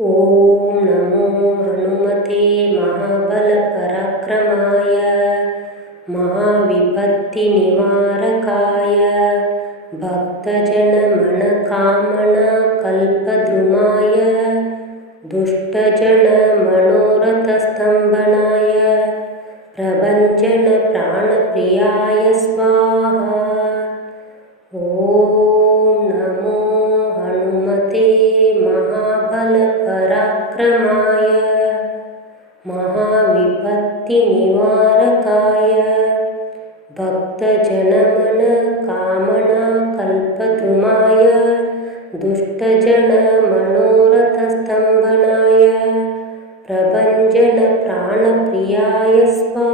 ॐ नमो हनुमते महाबलपराक्रमाय महाविपत्तिनिवारकाय भक्तजनमनकामनाकल्पद्रुमाय दुष्टजनमनोरथस्तम्भनाय प्रभञ्जनप्राणप्रियाय स्वाहा। ॐ हनुमते महाबलपराक्रमाय महाविपत्तिनिवारकाय भक्तजनमनकामनाकल्पद्रुमाय दुष्टजनमनोरथस्तम्भनाय प्रभञ्जनप्राणप्रियाय स्वाहा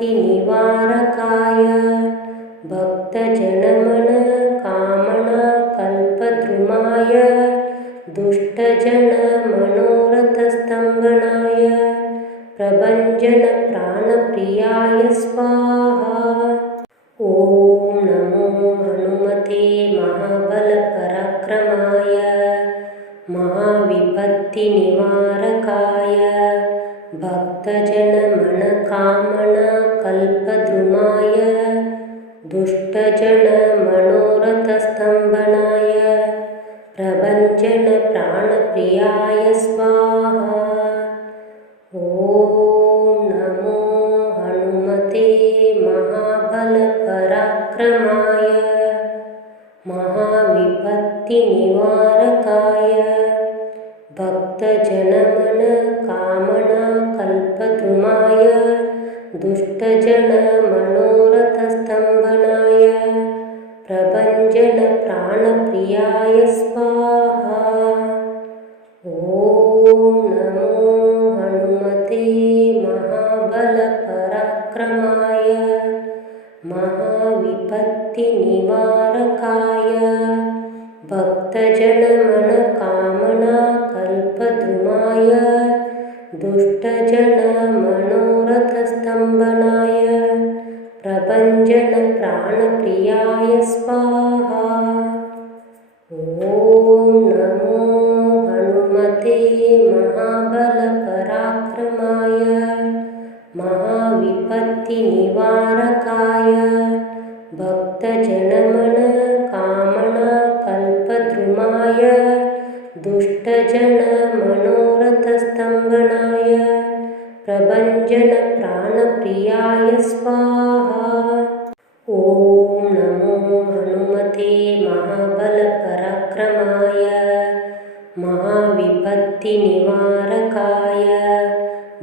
महाविपत्तिनिवारकाय भक्तजनमनकामनाकल्पद्रुमाय। दुष्टजनमनोरथस्तम्भनाय। प्रभञ्जनप्राणप्रियाय स्वाहा। ॐ नमो हनुमते महाबलपराक्रमाय। महाविपत्तिनिवारकाय भक्तजनमनकामनाकल्पद्रुमाय दुष्टजनमनोरथस्तम्भनाय प्रभञ्जनप्राणप्रियाय स्वाहा। ॐ नमो हनुमते महाबलपराक्रमाय महाविपत्तिनिवारकाय भक्तजनमनकामनाकल्पद्रुमाय दुष्टजनमनोरथस्तम्भनाय प्रभञ्जनप्राणप्रियाय स्वाहा। ॐ दुष्टजनमनोरथस्तम्भनाय प्रभञ्जनप्राणप्रियाय स्वाहा। ॐ नमो हनुमते महाबलपराक्रमाय महाविपत्तिनिवारकाय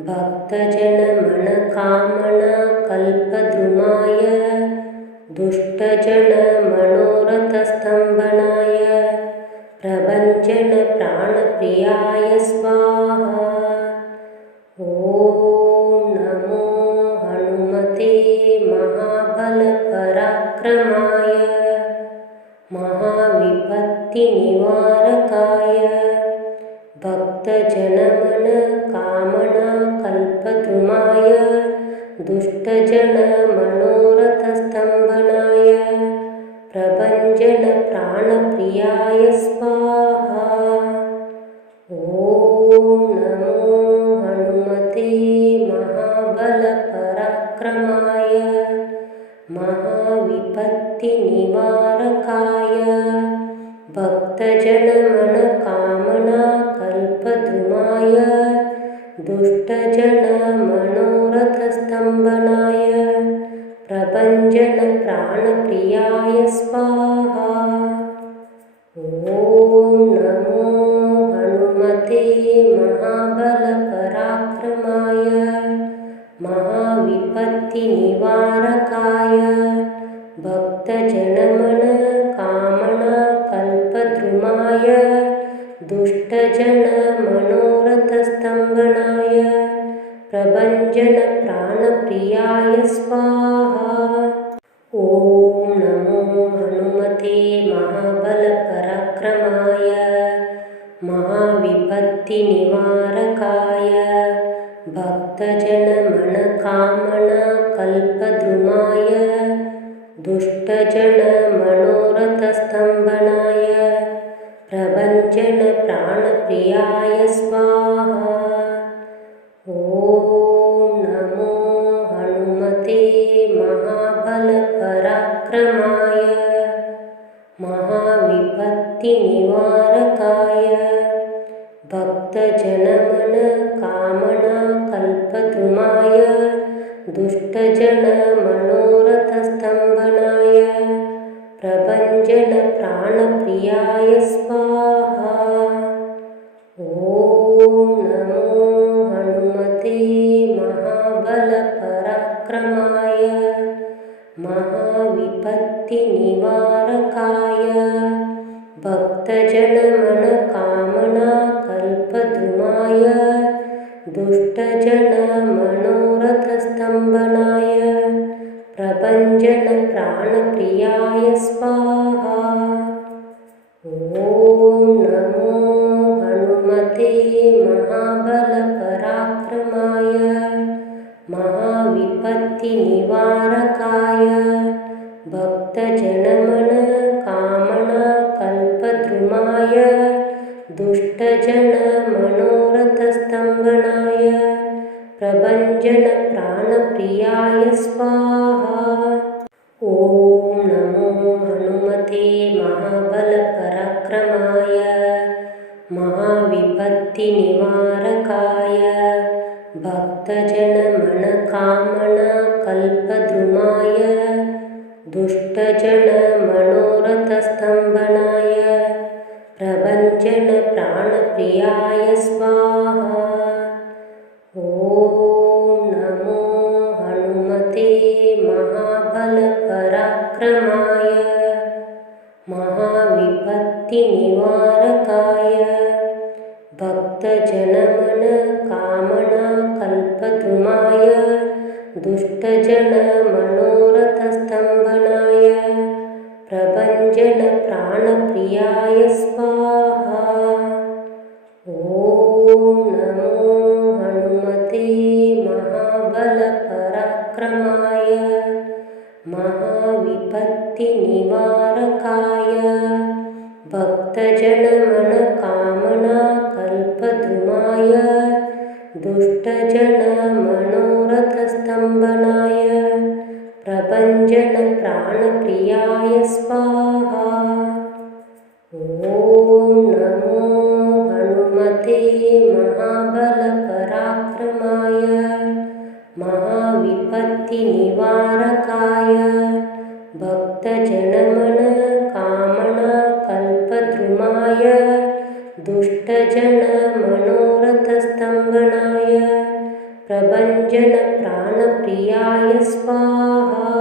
भक्तजनमनकामनाकल्पद्रुमाय दुष्टजनमनोरथस्तम्भनाय दुष्टजनमनोरथस्तम्भनाय प्रभञ्जनप्राणप्रियाय स्वाहा। ॐ नमो हनुमते महाबलपराक्रमाय महाविपत्तिनिवारकाय भक्तजनमनकामनाकल्पद्रुमाय दुष्टजनमनोरथस्तम्भनाय प्रभञ्जनप्राणप्रियाय स्वाहा। ॐ नमो हनुमते महाबलपराक्रमाय महाविपत्तिनिवारकाय भक्तजनमनकामनाकल्पद्रुमाय दुष्टजनमनोरथस्तम्भनाय प्रभञ्जनप्राणप्रियाय स्वाहा। ॐ नमो हनुमते महाबलपराक्रमाय महाविपत्तिनिवारकाय भक्तजनमनकामनाकल्पद्रुमाय दुष्टजनमनोरथस्तम्भनाय प्रभञ्जनप्राणप्रियाय स्वाहा। ॐ नमो हनुमते महाबलपराक्रमाय महाविपत्तिनिवारकाय भक्तजनमनकामनाकल्पद्रुमाय दुष्टजनमनोरथस्तम्भनाय प्रभञ्जनप्राणप्रियाय स्वाहा। ॐ नमो हनुमते महाबलपराक्रमाय महाविपत्तिनिवारकाय भक्तजनमनकामनाकल्पद्रुमाय दुष्टजनमनोरथस्तम्भनाय प्रभञ्जनप्राणप्रियाय दुष्टजनमनोरथस्तम्भनाय प्रभञ्जनप्राणप्रियाय स्वाहा। ॐ नमो हनुमते महाबलपराक्रमाय महाविपत्तिनिवारकाय भक्तजनमनकामनाकल्पद्रुमाय दुष्टजनमनोरथस्तम्भनाय प्रभञ्जनप्राणप्रियाय स्वाहा दुष्टजनमनोरथस्तम्भनाय प्रभञ्जनप्राणप्रियाय स्वाहा।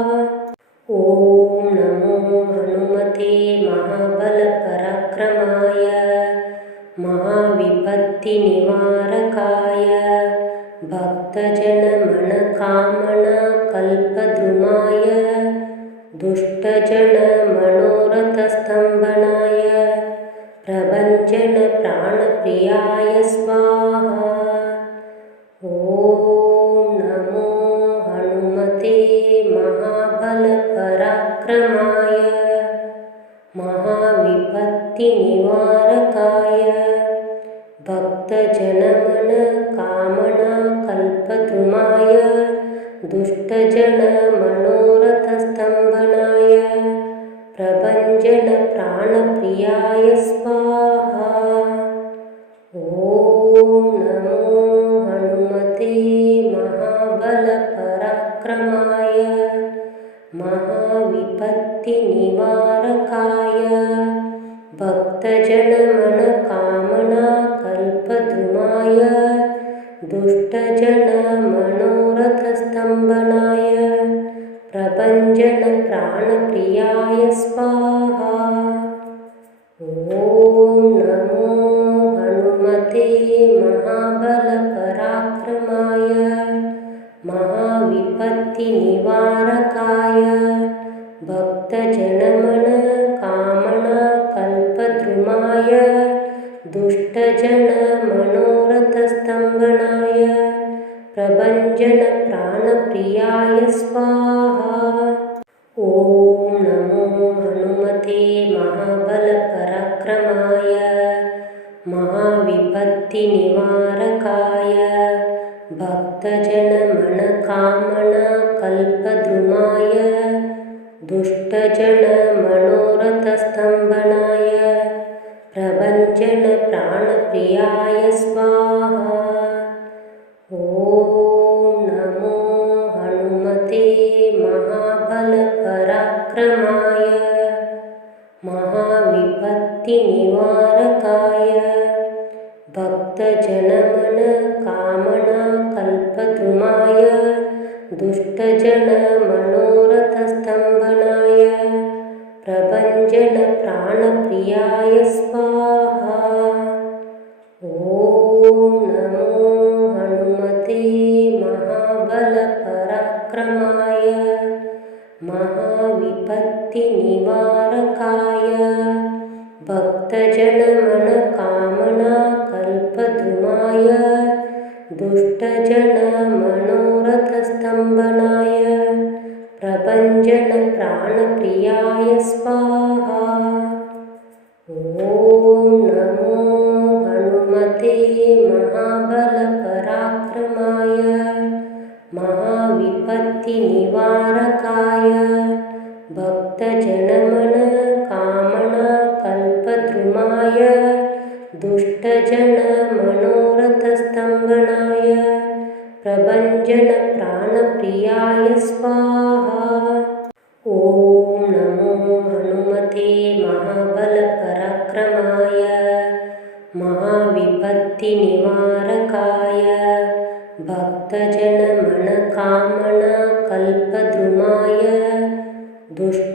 ॐ नमो हनुमते महाबलपराक्रमाय महाविपत्तिनिवारकाय भक्तजनमनकामनाकल्पद्रुमाय दुष्टजनमनोरथस्तम्भनाय प्रभञ्जनप्राणप्रियाय स्वाहा। ॐ दुष्टजनमनोरथस्तम्भनाय प्रभञ्जनप्राणप्रियाय स्वाहा। ॐ नमो हनुमते महाबलपराक्रमाय महाविपत्तिनिवारकाय भक्तजनमनकामनाकल्पद्रुमाय दुष्टजनमनोरथस्तम्भनाय प्रभञ्जनप्राणप्रियाय स्वाहा। ॐ नमो हनुमते महाबलपराक्रमाय महाविपत्तिनिवारकाय भक्तजनमनकामनाकल्पद्रुमाय दुष्टजनमनोरथस्तम्भनाय प्रभञ्जनप्राणप्रियाय स्वाहा। ॐ नमो हनुमते महाबलपराक्रमाय महाविपत्तिनिवारकाय भक्तजनमनकामनाकल्पद्रुमाय दुष्टजनमनोरथस्तम्भनाय प्रभञ्जनप्राणप्रियाय स्वाहा। ॐ नमो हनुमते महाबलपराक्रमाय महाविपत्तिनिवारकाय भक्तजनमनकामनाकल्पद्रुमाय दुष्टजनमनोरथस्तम्भनाय प्रभञ्जनप्राणप्रियाय स्वाहा। ॐ नमो हनुमते महाबलपराक्रमाय महाविपत्तिनिवारकाय भक्तजनमनकामनाकल्पद्रुमाय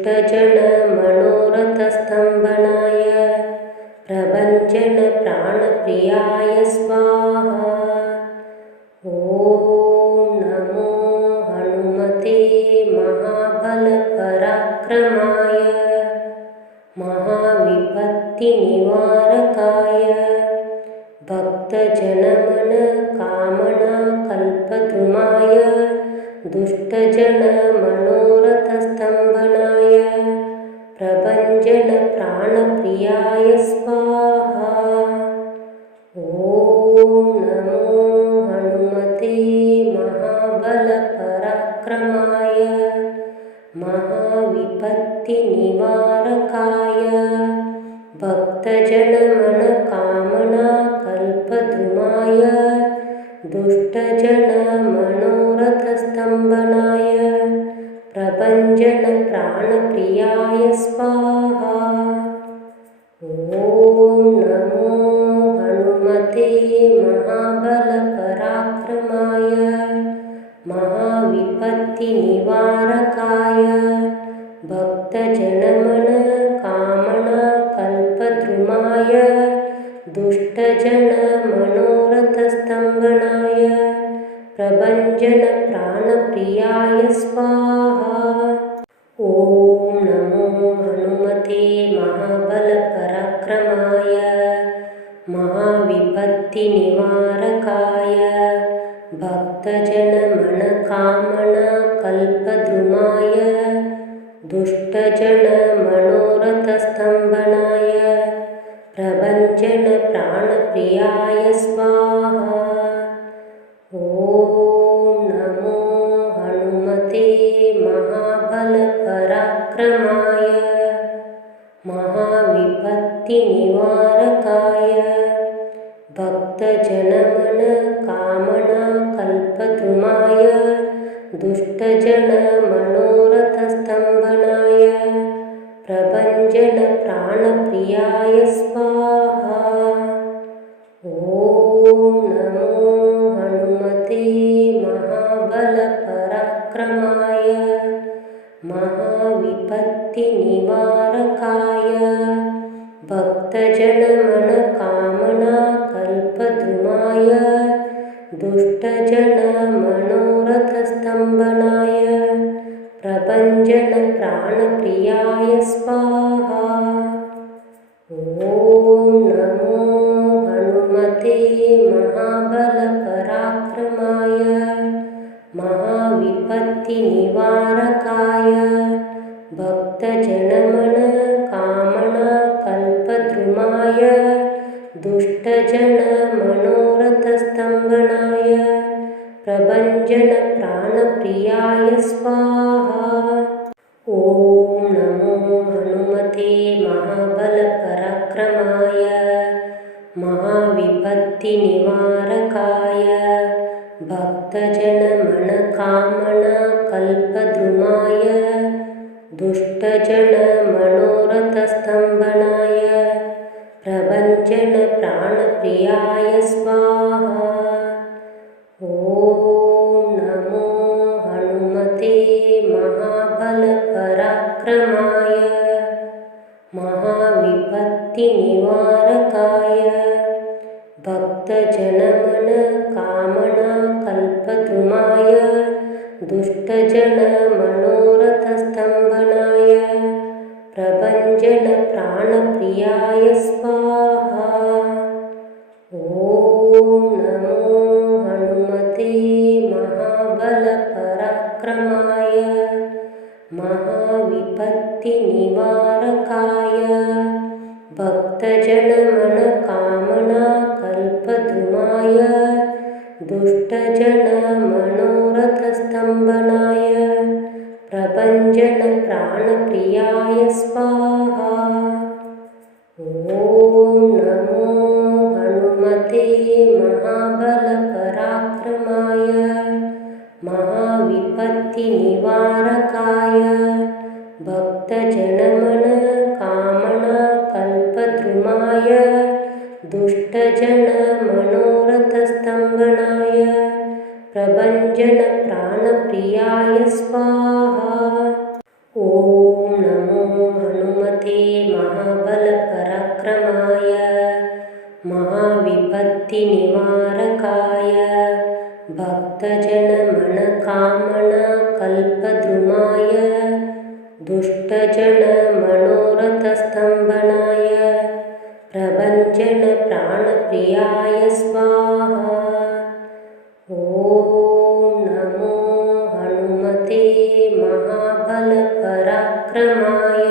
दुष्टजनमनोरथस्तम्भनाय भक्तजनमनकामनाकल्पद्रुमाय दुष्टजनमनोरथस्तम्भनाय प्रभञ्जनप्राणप्रियाय स्वाहा। ॐ नमो हनुमते महाबलपराक्रमाय महाविपत्तिनिवारकाय भक्तजनमनकामनाकल्पद्रुमाय दुष्टजनमनोरथस्तम्भनाय प्रभञ्जनप्राणप्रियाय स्वाहा। ॐ नमो हनुमते महाबलपराक्रमाय महाविपत्तिनिवारकाय। भक्तजनमनकामनाकल्पद्रुमाय दुष्टजनमनोरथस्तम्भनाय प्रभञ्जनप्राणप्रियाय स्वाहा। ॐ नमो हनुमते महाबलपराक्रमाय भक्तजनमनकामनाकल्पद्रुमाय भक्तजनमनकामनाकल्पद्रुमाय दुष्टजनमनोरथस्तम्भनाय प्रभञ्जनप्राणप्रियाय स्वाहा। ॐ नमो हनुमते महाबलपराक्रमाय महाविपत्तिनिवारकाय भक्तजनमनकामनाकल्पद्रुमाय दुष्टजनमनोरथस्तम्भनाय प्रभञ्जनप्राणप्रियाय स्वाहा। ॐ नमो हनुमते महाबलपराक्रमाय महाविपत्तिनिवारकाय भक्तजनमनकामनाकल्पद्रुमाय भक्तजनमनकामनाकल्पद्रुमाय दुष्टजनमनोरथस्तम्भनाय प्रभञ्जनप्राणप्रियाय स्वाहा। ॐ नमो हनुमते महाबलपराक्रमाय महाविपत्तिनिवारकाय भक्तजनमनकामनाकल्पद्रुमाय दुष्टजनमनोरथस्तम्भनाय प्रभञ्जनप्राणप्रियाय स्वाहा दुष्टजनमनोरथस्तम्भनाय प्रभञ्जनप्राणप्रियाय स्वाहा। ॐ नमो हनुमते महाबलपराक्रमाय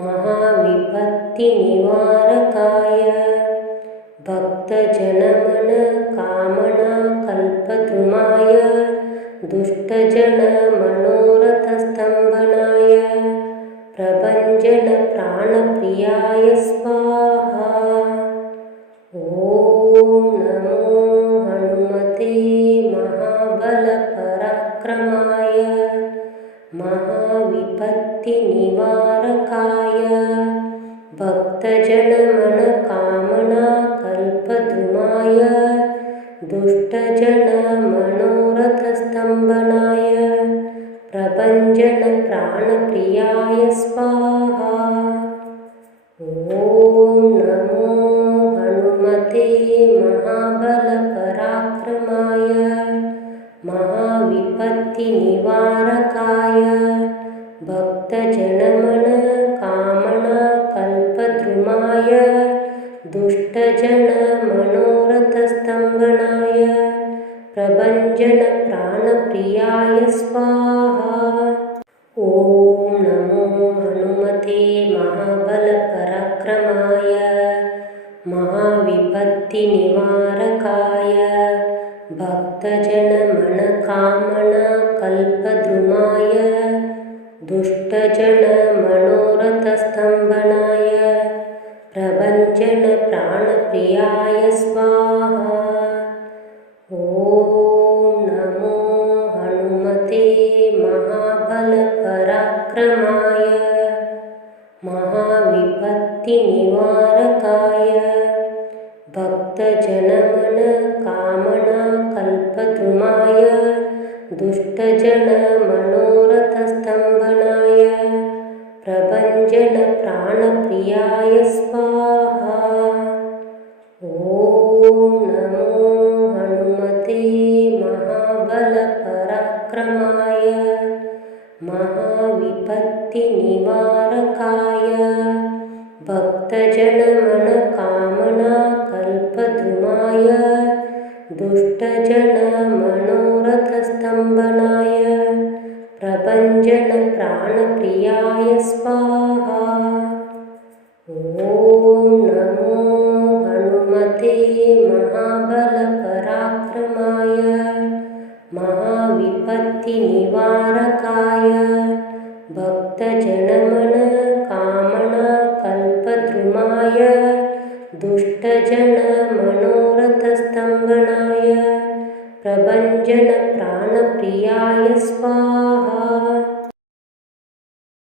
महाविपत्तिनिवारकाय भक्तजनमनकामनाकल्पद्रुमाय दुष्टजनमनोरथस्तम्भनाय प्रभञ्जनप्राणप्रियाय स्वाहा। ॐ नमो हनुमते महाबलपराक्रमाय महाविपत्तिनिवारकाय भक्तजनमनकामनाकल्पद्रुमाय दुष्टजनमनोरथस्तम्भनाय प्रभञ्जनप्राणप्रियाय स्वाहा महाबलपराक्रमाय महाविपत्तिनिवारकाय भक्तजनमनकामनाकल्पद्रुमाय दुष्टजनमनोरथस्तम्भनाय प्रभञ्जनप्राणप्रियाय स्वाहा। ॐ नमो हनुमते महाबलपराक्रमाय महाविपत्तिनिवारकाय भक्तजनमनकामनाकल्पद्रुमाय दुष्टजनमनोरथस्तम्भनाय प्रभञ्जनप्राणप्रियाय स्वाहा। ॐ नमो हनुमते महाबलपराक्रमाय महाविपत्तिनिवारकाय भक्तजनमनकामनाकल्पद्रुमाय दुष्टजनमनोरथस्तम्भनाय। प्रभञ्जनप्राणप्रियाय स्वाहा। ॐ नमो हनुमते महाबलपराक्रमाय। महाविपत्तिनिवारकाय भक्तजनमनकामनाकल्पद्रुमाय दुष्टजनमनोरथस्तम्भनाय प्रभञ्जनप्राणप्रियाय स्वाहा दुष्टजनमनोरथस्तम्भनाय प्रभञ्जनप्राणप्रियाय स्वाहा